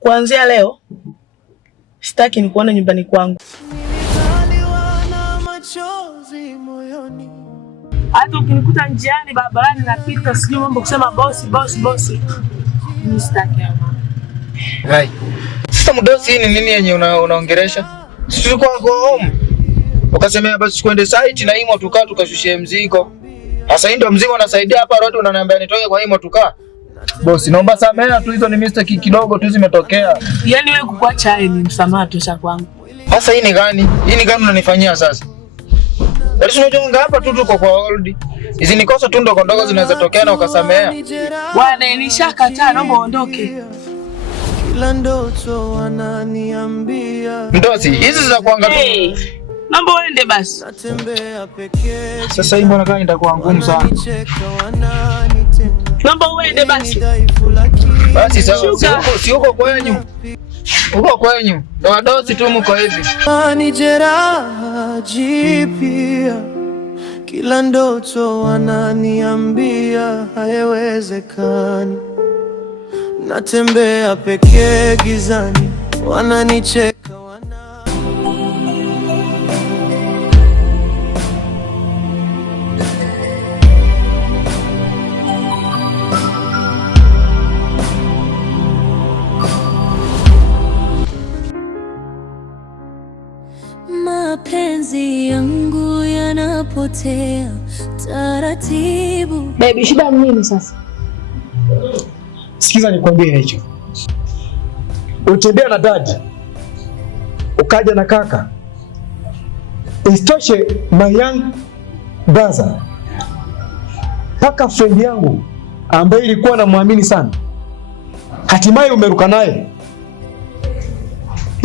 Kuanzia leo sitaki nikuone nyumbani kwangu. Hata ukinikuta njiani barabarani napita sijui mambo kusema bosi. Mimi sitaki hapo. Hai. Sasa mdosi hii ni nini yenye unaongelesha? Sisi kwa home. Ukasemea basi kwende site na himo tukaa tukashushie mzigo. Sasa hii ndio mzigo unasaidia hapa road unaniambia nitoke kwa himo tukaa. Bosi, naomba samea tu, hizo ni mistake kidogo tu zimetokea. Yaani wewe kukuacha ni msamaha tosha kwangu. Sasa hii ni gani? Hii ni gani unanifanyia sasa? Bali unajonga hapa tu tuko kwa hold. Hizi ni kosa tu ndogo zinaweza tokea na ukasamea. Bwana nishakataa, naomba uondoke. Kila ndoto wananiambia. Ndosi, hizi za kuanga tu. Naomba uende basi. Sasa hii mbona kama itakuwa ngumu sana? Naomba uende basi. Basi sawa, si uko kwenyu. Uko kwenyu. Ndio dosi tu mko hivi. Ni jeraha jipya. Kila ndoto wananiambia haiwezekani. Natembea pekee gizani, wananicheka mapenzi yangu yanapotea taratibu. Baby, shida ni nini sasa? Sikiza nikwambie hicho. Utembea na dad, ukaja na kaka. Isitoshe my young brother, paka friend yangu ambaye ilikuwa namwamini sana, hatimaye umeruka naye.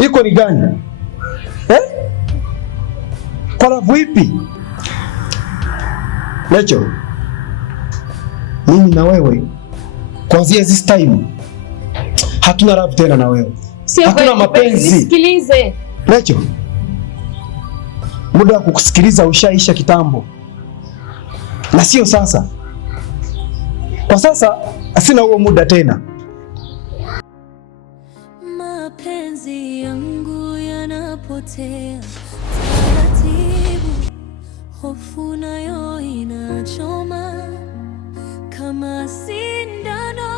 Iko ni gani? Kwa lavu ipi? Lecho, mimi na wewe kuanzia this time hatuna love tena na wewe. Hatuna mapenzi. Nisikilize. Lecho, muda wa kukusikiliza ushaisha kitambo. Na sio sasa. Kwa sasa sina huo muda tena. Mapenzi yangu yanapotea taratibu, hofu nayo inachoma kama sindano,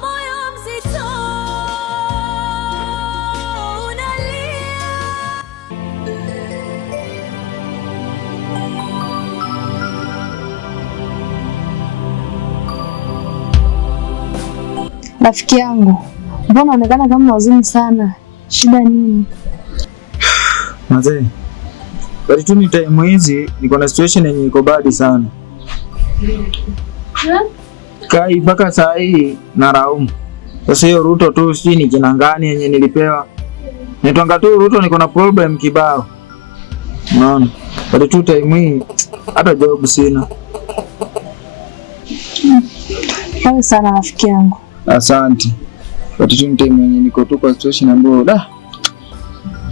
moyo mzito unalia. Rafiki yangu, mbona unaonekana kama wazimu sana? Shida nini? Mazee, bali tu ni time hizi niko na situation yenye iko bad sana. Kai mpaka saa hii na raumu. Sasa hiyo Ruto tu sijui ni jina gani yenye nilipewa. Nitwanga tu Ruto niko na problem kibao. Unaona? Bali tu time hii hata job sina. Pole sana rafiki yangu. Asante. Bali tu time yenye niko tu kwa situation ambayo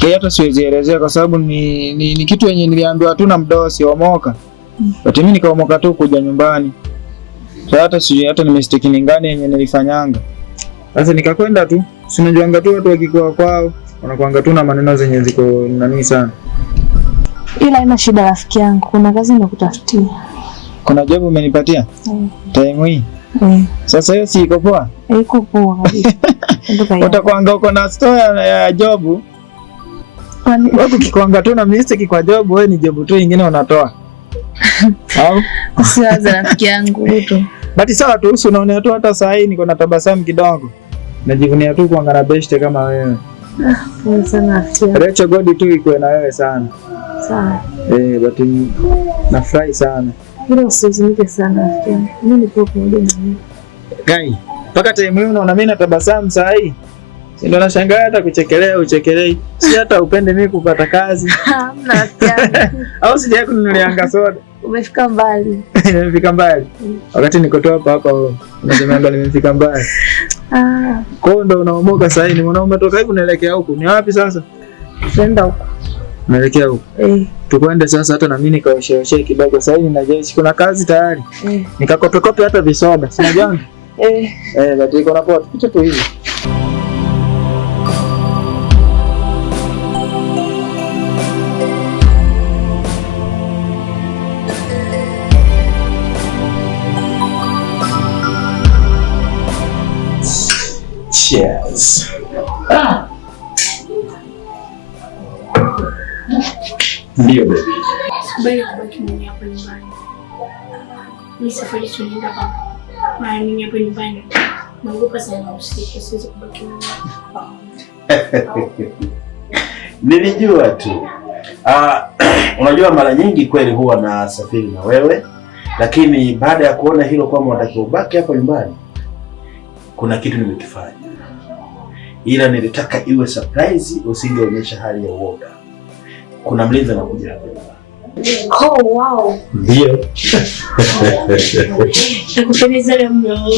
Kaya hata siwezi elezea kwa sababu ni kitu yenye niliambiwa tu na mdosi omoka. But mimi nikaomoka tu kuja nyumbani. Sasa hata sijui hata ni mistake nyingine yenye nilifanyanga. Sasa nikakwenda tu. Si unajuanga tu watu wakikuwa kwao wanakuanga tu na maneno zenye ziko nani sana. Ila ina shida rafiki yangu. Kuna kazi nimekutafutia. Kuna job umenipatia? Time hii. Sasa hiyo si iko poa? Iko poa kabisa. Utakuanga uko na store ya job. Wewe ukikwanga tu na mistake kwa job, wewe ni job tu nyingine unatoa. Au? Usiwaze rafiki yangu Ruto. Bati sawa tu, unaona tu hata saa hii niko na tabasamu kidogo. Najivunia tu kuangana best kama wewe. Pole sana rafiki yangu. Recho God tu iko na wewe sana. Sawa. Bati nafurahi sana. Bila usizunguke sana rafiki yangu. Mimi nipo pamoja na wewe. Gai, mpaka time hii unaona mimi na tabasamu saa hii. Ndio nashangaa hata kuchekelea uchekelei. Si hata upende mimi kupata kazi. Hamna rafiki yangu. Au sija kununulianga soda. Umefika mbali. Nimefika mbali. Wakati niko tu hapa unasema kwamba nimefika mbali. Kwa ndo unaomoka sasa hivi, unaona umetoka hivi unaelekea huko. Ni wapi sasa? Twenda huko. Naelekea huko. Tukwende sasa hata na mimi nikaoshe kidogo sasa hivi na jeshi kuna kazi tayari. Nikakopekope hata visoda. Sina janga. Bati iko na poa, tupite tu hivi. Cheers. Ndio baby. Sikubali kubaki mwenye hapa nyumbani. Hii safari tunaenda hapa. Mara mimi hapa nyumbani. Naogopa sana usiku, siwezi kubaki mwenye hapa. Nilijua tu. Unajua mara nyingi kweli huwa nasafiri na wewe, lakini baada ya kuona hilo kwamba unatakiwa ubaki hapa nyumbani, kuna kitu nimekifanya. Ila nilitaka iwe surprise, usingeonyesha hali ya uoga. Kuna mlinzi anakuja hapa nyumbani. Oh, wow. Ndio. Nakupendeza leo mno.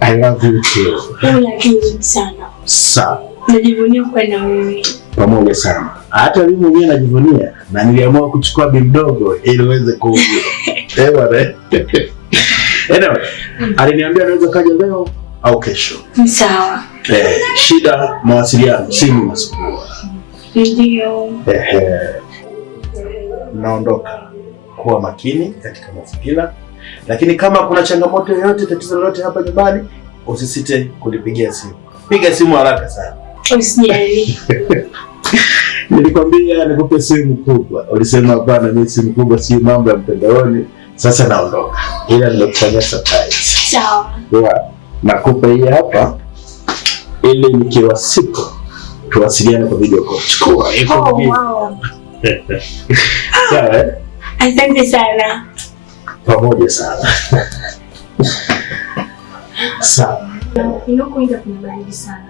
I love you too. Unajua sana. Sawa. Najivunia kuwa na wewe. Pamoja sana. Hata mimi mwenyewe najivunia na niliamua kuchukua bi mdogo ili uweze kuja. Bwana. Anyway, aliniambia anaweza kaja leo au kesho. Sawa. Shida mawasiliano, simu masumbua. Ndio. Naondoka. Kuwa makini katika mazingira. Lakini kama kuna changamoto yoyote, tatizo lolote hapa nyumbani, usisite kunipigia simu. Piga simu haraka sana. Usijali. Nilikwambia nikupe simu kubwa. Ulisema hapana, mimi simu kubwa si mambo ya mtandaoni. Sasa naondoka. Ila nimekufanyia surprise. Sawa. Nakupa hii hapa ili nikiwa sipo tuwasiliane kwa video call. Chukua. Wow. Sawa. Asante sana. Pamoja sana. Sawa. Inakoenda kuna baridi sana.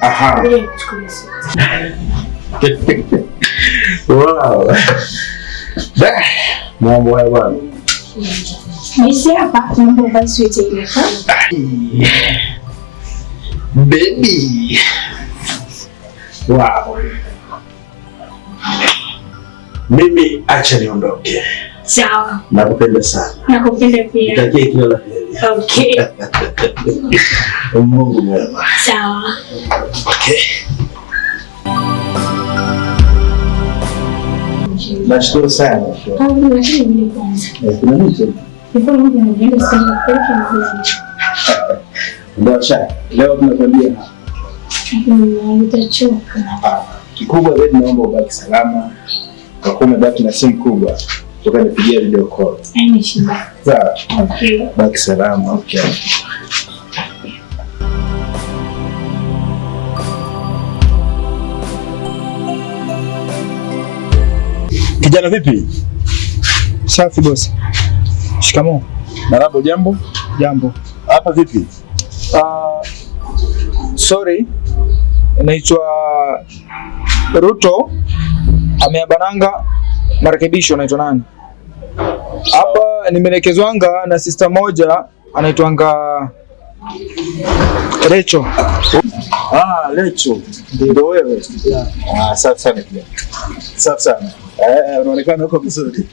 Aha. Ndio kuchukua suti. Wow. Mambo haya bwana. Nisi hapa mambo basi ile. Baby. Wow. Mimi acha niondoke. Sawa. Nakupenda sana. Nakupenda pia. Nitakie kila la heri. Okay. Mungu mwema. Sawa. Okay. Nashukuru sana. Lakini mimi kwanza. Kuna nini? Nilikuwa naenda sana kwa Ndio leo tunakwambia nitachoka. Kikubwa zaidi naomba ubaki salama. Kwa kuwa umebaki na simu kubwa, tukanipigia video call. Haina shida. Sawa. Okay. Baki salama. Okay. kijana vipi? Safi bosi. Shikamoo. Marahaba, jambo? Jambo. Hapa vipi? Sorry. Naitwa Ruto. Ameabananga marekebisho. Naitwa nani? Hapa nimeelekezwanga na sister moja anaitwanga Recho. Lecho. Ndio wewe. Safi sana pia. Safi sana. Unaonekana uko vizuri.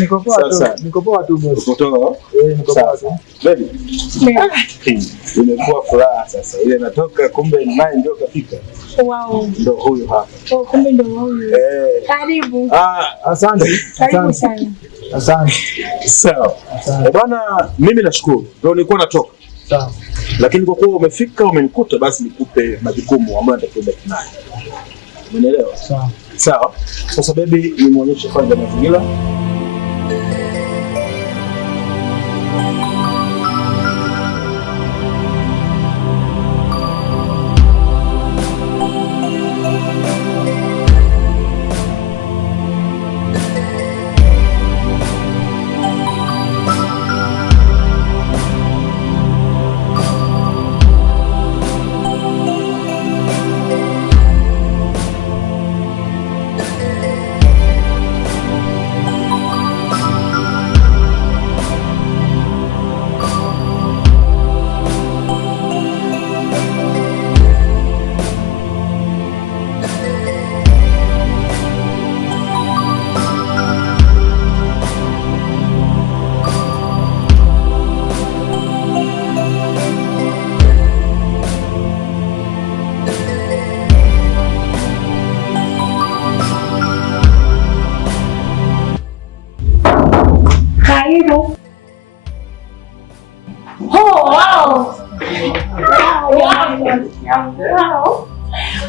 Niko poa tu boss. Kutoka? Niko poa tu. Baby. Imekuwa furaha sasa. Ile natoka kumbe naye ndio kafika. Wow. Ndio huyu hapa. Oh, kumbe ndio huyu. Karibu. Asante. Karibu sana. Asante. Sawa. Bwana, mimi nashukuru. Ndio nilikuwa natoka. Sawa. Lakini kwa kuwa umefika umenikuta, basi nikupe majukumu ambayo natakiwa kubaki nayo. Umeelewa? Sawa. Sawa. Sasa baby, nimuonyeshe kwanza mazingira.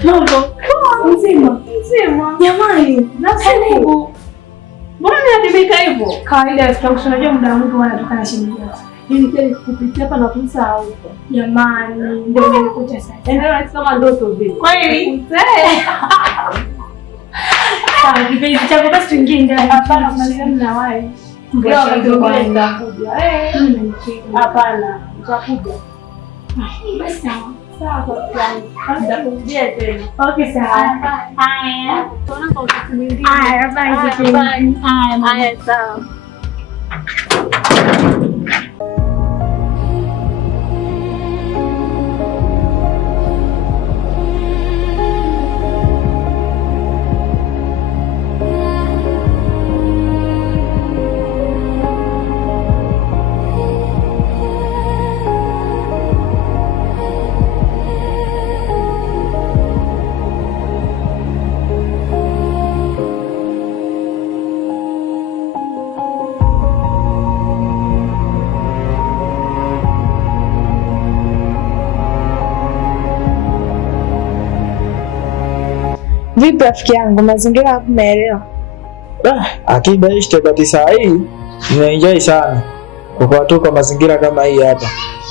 Mambo mzima. Jamani, karibu. Mbona unatembea hivyo? Kawaida ya sitoki, unajua muda wangu wanatoka na shilingi. Mimi kweli kupitia hapa na kumsahau huko. Jamani, ndio nimekuja sasa. Ndio kama ndoto vile. Kweli? Sawa, kipenzi chako basi tuingie ndani. Hapana, mnasema na wai. Ndio kwenda kuja. Hapana, nitakuja. Basi sawa. Sawa kwa plani. Nitakuja tena. Okay, sawa. Haya. Tunaona kwa wakati mwingine. Haya, bye. Haya, sawa. Vipi rafiki yangu, mazingira hapo umeelewa? Akiba ishte saa hii nimeenjoy sana. Kwa kwa mazingira kama hii hapa.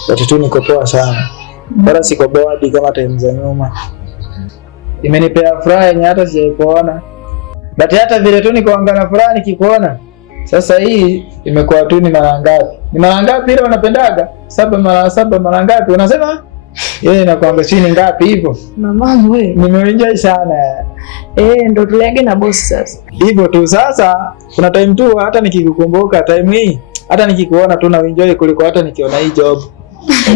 Watu niko poa sana. Bora siko bored kama time za nyuma. Imenipea furaha yenye hata sijaikuona. But hata vile tu nikoangana furaha nikikuona. Sasa hii imekuwa tu ni mara ngapi? Ni mara ngapi ile unapendaga? 7 mara ngapi? Unasema? Yeye inakuanga chini ngapi hivyo? Mama wewe. Nimeenjoy sana. Ndo tuliage na boss sasa. Hivyo tu sasa, kuna time tu hata nikikukumbuka time hii, hata nikikuona tu na enjoy kuliko hata nikiona hii job.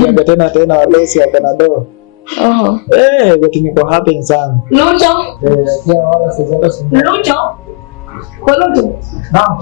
Ndio tena walesi wa Canada. But niko happy sana. Lucho. Pia wala sasa. Lucho. Kwa Lucho. Naam.